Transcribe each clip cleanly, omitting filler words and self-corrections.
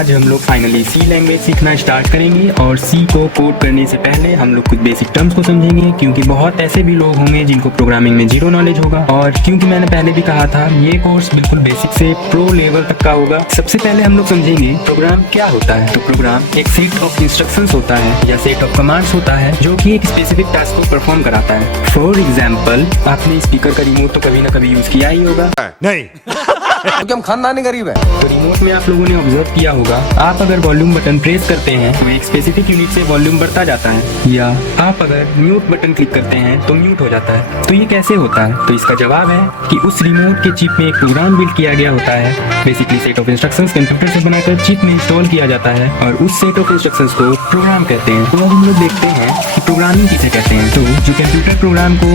आज हम लोग फाइनली सी लैंग्वेज सीखना स्टार्ट करेंगे और सी को कोड करने से पहले हम लोग कुछ बेसिक टर्म्स को समझेंगे, क्योंकि बहुत ऐसे भी लोग होंगे जिनको प्रोग्रामिंग में जीरो नॉलेज होगा। और क्योंकि मैंने पहले भी कहा था ये कोर्स बिल्कुल बेसिक से प्रो लेवल तक का होगा। सबसे पहले हम लोग समझेंगे प्रोग्राम क्या होता है। तो प्रोग्राम एक सेट ऑफ इंस्ट्रक्शंस होता है या सेट ऑफ कमांड्स होता है जो कि एक स्पेसिफिक टास्क को परफॉर्म कराता है। फॉर एग्जाम्पल, आपने स्पीकर का रिमोट तो कभी ना कभी यूज किया ही होगा। नहीं क्योंकि हम खानदानी गरीब है। तो रिमोट में आप लोगों ने ऑब्जर्व किया होगा, आप अगर वॉल्यूम बटन प्रेस करते हैं तो एक स्पेसिफिक यूनिट से वॉल्यूम बढ़ता जाता है, या आप अगर म्यूट बटन क्लिक करते हैं तो म्यूट हो जाता है। तो ये कैसे होता है? तो इसका जवाब है कि उस रिमोट के चिप में एक प्रोग्राम बिल्ड किया गया होता है। Basically set of instructions computer से बनाकर चिप में इंस्टॉल किया जाता है और उस सेट ऑफ इंस्ट्रक्शंस को प्रोग्राम कहते हैं। तो अब हम लोग देखते हैं कि प्रोग्रामिंग किसे कहते हैं। तो जो कंप्यूटर प्रोग्राम को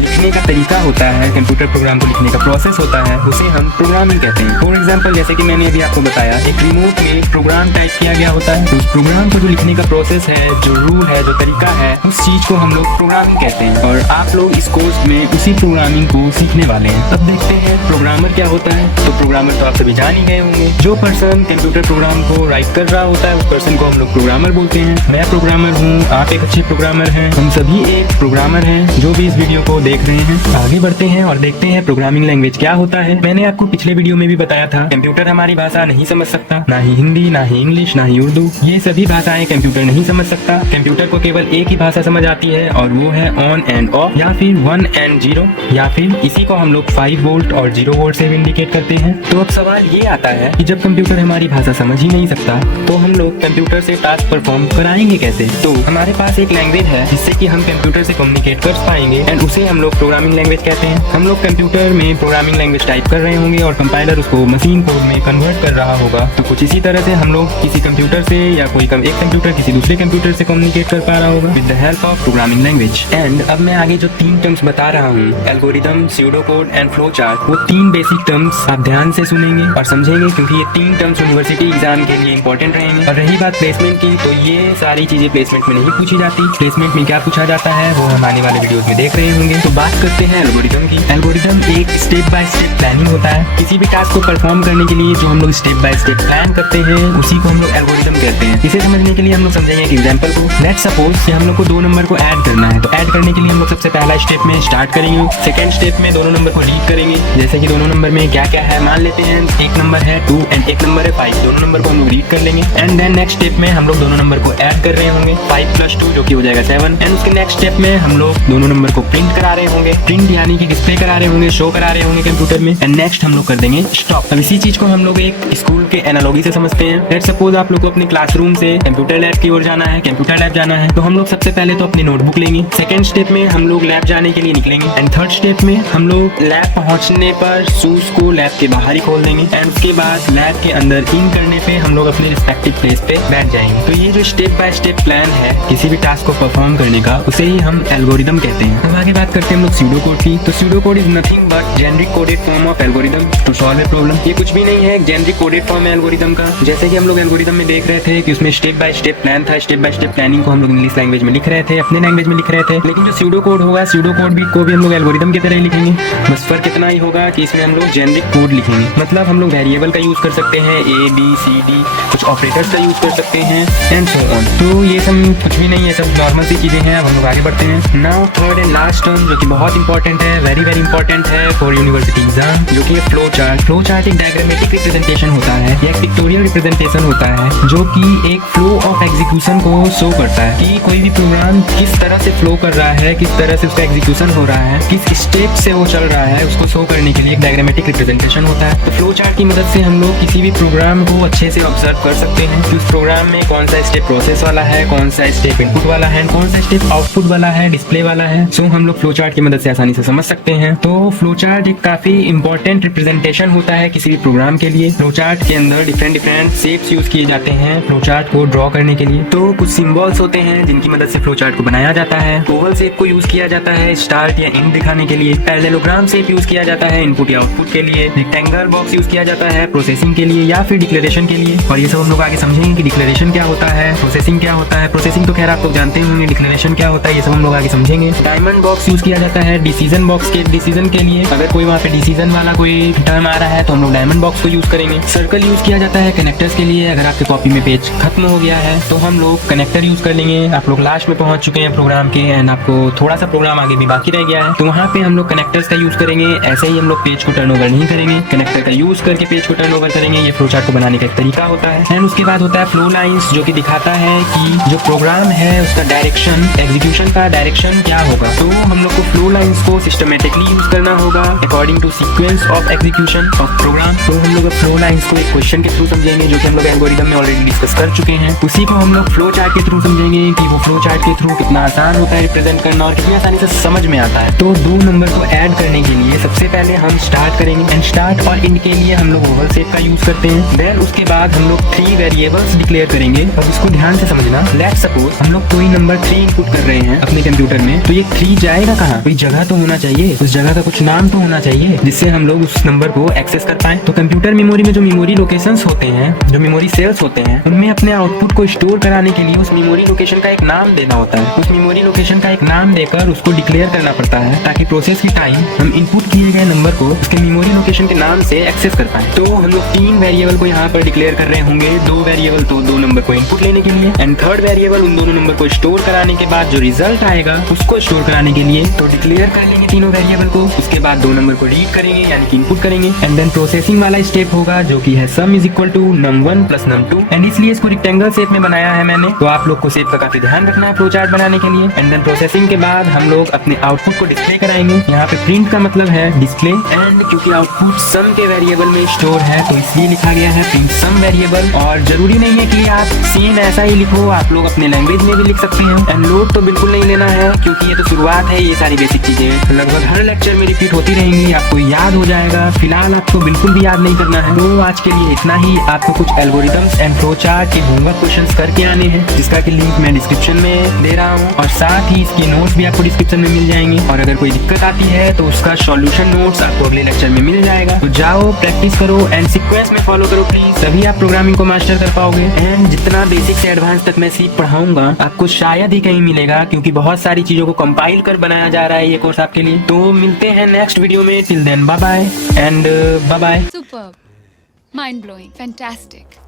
लिखने का तरीका होता है, कंप्यूटर प्रोग्राम को लिखने का प्रोसेस होता है, उसे हम प्रोग्रामिंग कहते हैं। फॉर एग्जाम्पल, जैसे कि मैंने अभी आपको बताया, एक रिमोट में प्रोग्राम टाइप किया गया होता है। तो उस प्रोग्राम को जो लिखने का प्रोसेस है, जो रूल है, जो तरीका है, उस चीज को हम लोग प्रोग्रामिंग कहते हैं। और आप लोग इस कोर्स में उसी प्रोग्रामिंग को सीखने वाले हैं। अब देखते हैं प्रोग्रामर क्या होता है। तो प्रोग्रामर तो आप सभी जान ही गए होंगे। जो पर्सन कंप्यूटर प्रोग्राम को राइट कर रहा होता है उस पर्सन को हम लोग प्रोग्रामर बोलते हैं। मैं प्रोग्रामर हूँ, आप एक अच्छे प्रोग्रामर हैं, हम सभी एक प्रोग्रामर हैं जो भी इस वीडियो को देख रहे हैं। आगे बढ़ते हैं और देखते हैं प्रोग्रामिंग लैंग्वेज क्या होता है। मैंने आपको पिछले वीडियो में भी बताया था, कंप्यूटर हमारी भाषा नहीं समझ सकता, ना ही हिंदी, ना ही इंग्लिश, ना ही उर्दू। ये सभी भाषाएं कंप्यूटर नहीं समझ सकता। कंप्यूटर को केवल एक ही भाषा समझ आती है और वो है ऑन एंड ऑफ, या फिर 1 एंड 0, या फिर इसी को हम लोग 5 वोल्ट और 0 वोल्ट से भी इंडिकेट करते हैं। तो अब सवाल ये आता है कि जब कंप्यूटर हमारी भाषा समझ ही नहीं सकता तो हम लोग कंप्यूटर से टास्क परफॉर्म कराएंगे कैसे? तो हमारे पास एक लैंग्वेज है जिससे कि हम कंप्यूटर से कम्युनिकेट कर पाएंगे एंड उसे हम लोग प्रोग्रामिंग लैंग्वेज कहते हैं। हम लोग कंप्यूटर में प्रोग्रामिंग लैंग्वेज टाइप कर रहे होंगे और कंपाइलर उसको मशीन कोड में कन्वर्ट कर रहा होगा। तो कुछ इसी तरह से हम लोग किसी कंप्यूटर से या कोई एक कंप्यूटर किसी दूसरे कंप्यूटर से कम्युनिकेट कर पा रहा होगा with the help of programming language. And अब मैं आगे जो 3 टर्म्स बता रहा हूँ, algorithm, pseudo code and flow chart, वो 3 बेसिक टर्म्स आप ध्यान से सुनेंगे और समझेंगे, क्योंकि ये 3 टर्म्स यूनिवर्सिटी एग्जाम के लिए इंपॉर्टेंट रहेंगे। और रही बात प्लेसमेंट की, तो ये सारी चीजें प्लेसमेंट में नहीं पूछी जाती। प्लेसमेंट में क्या पूछा जाता है वो हम आने वाले वीडियोस में देख रहे होंगे। तो बात करते हैं एल्गोरिथम की। एल्गोरिथम एक स्टेप बाय स्टेप प्लानिंग होता है। किसी भी टास्क को परफॉर्म करने के लिए जो हम लोग स्टेप बाय स्टेप प्लान करते हैं उसी को हम लोग एल्गोरिथम कहते हैं। इसे समझने के लिए हम लोग समझेंगे एक एग्जांपल को। लेट्स सपोज कि हम लोग को 2 नंबर को ऐड करना है। तो ऐड करने के लिए हम लोग सबसे पहला स्टेप में स्टार्ट करेंगे, सेकंड स्टेप में दोनों नंबर को रीड करेंगे। जैसे कि दोनों नंबर में क्या क्या है मान लेते हैं, एक नंबर है 2 एंड एक नंबर है 5। दोनों नंबर को हम लोग रीड कर लेंगे एंड देन नेक्स्ट स्टेप में हम लोग दोनों नंबर को ऐड कर रहे होंगे, 5 + 2 जो कि हो जाएगा 7। एंड उसके नेक्स्ट स्टेप में हम लोग दोनों नंबर को प्रिंट करा रहे होंगे, प्रिंट यानी कि डिस्प्ले करा रहे होंगे, शो करा रहे होंगे कंप्यूटर में। एंड नेक्स्ट हम लोग कर देंगे स्टॉप। अब इसी चीज को हम लोग एक स्कूल के एनालॉजी से समझते हैं। लेट्स सपोज आप लोग को अपने क्लासरूम से कंप्यूटर लैब की ओर जाना है, कंप्यूटर लैब जाना है, तो हम लोग सबसे पहले तो अपनी नोटबुक लेंगे। सेकंड स्टेप में हम लोग लैब जाने के लिए निकलेंगे एंड थर्ड स्टेप में हम लोग लैब पहुंचने पर शूज को लैब के बाहर ही खोल देंगे एंड उसके बाद लैब के अंदर इन करने पे हम लोग अपने रिस्पेक्टिव प्लेस पे बैठ जाएंगे। तो ये जो स्टेप बाय स्टेप प्लान है किसी भी टास्क को परफॉर्म करने का, उसे ही हम एल्गोरिथम कहते हैं। अब आगे बात करते हैं हम लोग स्यूडो कोड की। तो pseudo code is nothing but generic coded form of algorithm to solve a problem. ये कुछ भी नहीं है, जेनरिक कोडेड फॉर्म है एल्गोरिथम का। जैसे कि हम लोग एल्गोरिथम में देख रहे थे कि उसमें स्टेप बाय स्टेप प्लान था, स्टेप बाय स्टेप प्लानिंग को हम लोग इंग्लिश लैंग्वेज में लिख रहे थे, अपने लैंग्वेज में लिख रहे थे। लेकिन जो स्यूडो कोड होगा, स्यूडो कोड भी को भी हम लोग एल्गोरिथम की तरह ही लिखेंगे। बस फर्क इतना ही होगा कि इसमें हम लोग जेनरिक कोड लिखेंगे। मतलब हम लोग वेरिएबल का यूज कर सकते हैं, A B C D, कुछ ऑपरेटर्स का यूज कर सकते हैं एंड सो ऑन। तो ये सब कुछ भी नहीं है, सब नॉर्मल सी चीजें हैं। अब हम लोग आगे बढ़ते हैं। Now third and last term जो कि बहुत इंपॉर्टेंट है, वेरी वेरी इंपॉर्टेंट है फॉर यूनिवर्सिटी एग्जाम, जो कि फ्लो चार्ट। फ्लो चार्ट एक डायग्रामेटिक रिप्रेजेंटेशन होता है, एक पिक्टोरियल रिप्रेजेंटेशन होता है जो कि एक फ्लो ऑफ एग्जीक्यूशन को शो करता है कि कोई भी प्रोग्राम किस तरह से फ्लो कर रहा है, किस तरह से उसका एग्जीक्यूशन हो रहा है, किस स्टेप से वो चल रहा है, उसको शो करने के लिए एक डायग्रामेटिक रिप्रेजेंटेशन होता है। तो फ्लो चार्ट की मदद से हम लोग किसी भी प्रोग्राम को अच्छे से ऑब्जर्व कर सकते हैं कि उस प्रोग्राम में कौन सा स्टेप प्रोसेस वाला है, कौन सा स्टेप इनपुट वाला है, कौन सा स्टेप आउटपुट वाला है, डिस्प्ले वाला है। सो हम लोग फ्लो चार्ट की मदद से आसानी से समझ सकते हैं। तो फ्लो चार्ट एक काफी इंपॉर्टेंट रिप्रेजेंटेशन होता है किसी भी प्रोग्राम के लिए। फ्लो चार्ट के अंदर डिफरेंट डिफरेंट शेप्स यूज किए जाते हैं फ्लो चार्ट को ड्रॉ करने के लिए। तो कुछ सिंबल्स होते हैं जिनकी मदद से फ्लो चार्ट को बनाया जाता है। ओवल शेप को यूज किया जाता है स्टार्ट या एंड दिखाने के लिए। पैरेललोग्राम शेप यूज किया जाता है इनपुट या आउटपुट के लिए। रेक्टेंगल बॉक्स यूज किया किया जाता है प्रोसेसिंग के लिए या फिर डिक्लेरेशन के लिए, और ये सब हम लोग आगे समझेंगे कि डिक्लेरेशन क्या होता है, प्रोसेसिंग क्या होता है। प्रोसेसिंग तो खैर आप लोग जानते होंगे, डिक्लेरेशन क्या होता है ये सब हम लोग आगे समझेंगे। डायमंड बॉक्स यूज किया जाता है डिसीजन बॉक्स के डिसीजन के लिए। अगर कोई वहाँ पे डिसीजन वाला कोई टर्म आ रहा है तो हम लोग डायमंड बॉक्स को यूज करेंगे। सर्कल यूज किया जाता है कनेक्टर्स के लिए। अगर आपके कॉपी में पेज खत्म हो गया है तो हम लोग कनेक्टर यूज कर लेंगे। आप लोग लास्ट में पहुंच चुके हैं प्रोग्राम के एंड आपको थोड़ा सा प्रोग्राम आगे भी बाकी रह गया है, तो वहाँ पे हम लोग कनेक्टर्स का यूज करेंगे। ऐसे ही हम लोग पेज को टर्न ओवर नहीं करेंगे, कनेक्टर का यूज करके पेज को टर्न ओवर करेंगे। ये फ्लो चार्ट को बनाने का एक तरीका होता है। एंड उसके बाद होता है फ्लो लाइंस, जो कि दिखाता है कि जो प्रोग्राम है उसका डायरेक्शन, एग्जीक्यूशन का डायरेक्शन क्या होगा। तो हम लोग को फ्लो लाइंस को सिस्टमेटिकली यूज करना होगा according to sequence of execution of program. तो हम लोग फ्लो लाइंस को एक क्वेश्चन के थ्रू समझेंगे, जो कि हम लोग एल्गोरिथम में ऑलरेडी डिस्कस कर चुके हैं। उसी को हम लोग फ्लो चार्ट के थ्रू समझेंगे कि वो फ्लो चार्ट के थ्रू कितना आसान होता है रिप्रेजेंट करना और कितनी आसानी से समझ में आता है। तो दो नंबर को ऐड करने के लिए सबसे पहले हम स्टार्ट करेंगे एंड स्टार्ट और इंड के लिए हम लोग ओवल सेट का यूज करते हैं। देन उसके बाद हम लोग 3 वेरिएबल्स डिक्लेयर करेंगे। अब इसको ध्यान से समझना। लेट्स सपोज हम लोग कोई नंबर 3 इनपुट कर रहे हैं अपने कंप्यूटर में, तो ये 3 जाएगा कहाँ? कोई जगह तो होना चाहिए, उस जगह का कुछ नाम तो होना चाहिए जिससे हम लोग उस नंबर को एक्सेस कर पाए। तो कंप्यूटर मेमोरी में जो मेमोरी लोकेशंस होते हैं, जो मेमोरी सेल्स होते हैं, उनमें अपने आउटपुट को स्टोर कराने के लिए उस मेमोरी लोकेशन का एक नाम देना होता है। उस मेमोरी लोकेशन का एक नाम देकर उसको डिक्लेयर करना पड़ता है ताकि प्रोसेस की टाइम हम इनपुट किए गए नंबर को उसके मेमोरी लोकेशन के नाम से एक्सेस कर पाए। तो हम लोग 3 वेरिएबल को यहाँ पर डिक्लेयर कर रहे होंगे। 2 वेरिएबल तो 2 नंबर को इनपुट लेने के लिए एंड 3rd वेरिएबल उन दोनों नंबर को स्टोर कराने के बाद जो रिजल्ट आएगा उसको स्टोर कराने के लिए। तो डिक्लेयर कर लेंगे तीनों वेरिएबल को, उसके बाद 2 नंबर को रीड करेंगे यानी कि इनपुट करेंगे एंड देन प्रोसेसिंग वाला स्टेप होगा जो कि है sum is equal to num1 plus num2 and इसलिए इसको रेक्टेंगल शेप में बनाया है मैंने। तो आप लोग को शेप का काफी ध्यान रखना है फ्लो चार्ट बनाने के लिए। एंड देन प्रोसेसिंग के बाद हम लोग अपने आउटपुट को डिस्प्ले कराएंगे। यहाँ पे प्रिंट का मतलब है डिस्प्ले एंड क्योंकि आउटपुट सम के वेरिएबल में स्टोर है तो इसलिए लिखा गया है प्रिंट सम वेरिएबल। और जरूरी नहीं है कि आप सेम ऐसा ही लिखो, आप लोग अपने लैंग्वेज में भी लिख सकते हैं। एंड लोड तो बिल्कुल नहीं लेना है क्योंकि ये तो शुरुआत है। ये सारी बेसिक चीजें लगभग हर लेक्चर में रिपीट होती रहेंगी, आपको याद हो जाएगा। फिलहाल आपको बिल्कुल भी याद नहीं करना है। तो आज के लिए इतना ही। आपको कुछ एल्गोरिथम्स एंड फ्लो चार्ट के होमवर्क क्वेश्चंस करके आने हैं, जिसका कि लिंक मैं डिस्क्रिप्शन में दे रहा हूँ और साथ ही इसकी नोट्स भी आपको डिस्क्रिप्शन में मिल जाएंगे। और अगर कोई दिक्कत आती है तो उसका सॉल्यूशन नोट्स आपको अगले लेक्चर में मिल जाएगा। तो जाओ प्रैक्टिस करो एंड सीक्वेंस में फॉलो करो प्लीज, तभी आप प्रोग्रामिंग को मास्टर कर पाओगे। एंड जितना बेसिक से एडवांस तक मैं सीख पढ़ाऊंगा आपको शायद ही कहीं मिलेगा, क्योंकि बहुत सारी चीजों को कंपाइल कर बनाया जा रहा है ये कोर्स आपके लिए। तो मिलते हैं नेक्स्ट वीडियो में। Till then bye bye and bye bye. Superb. Mind blowing. Fantastic.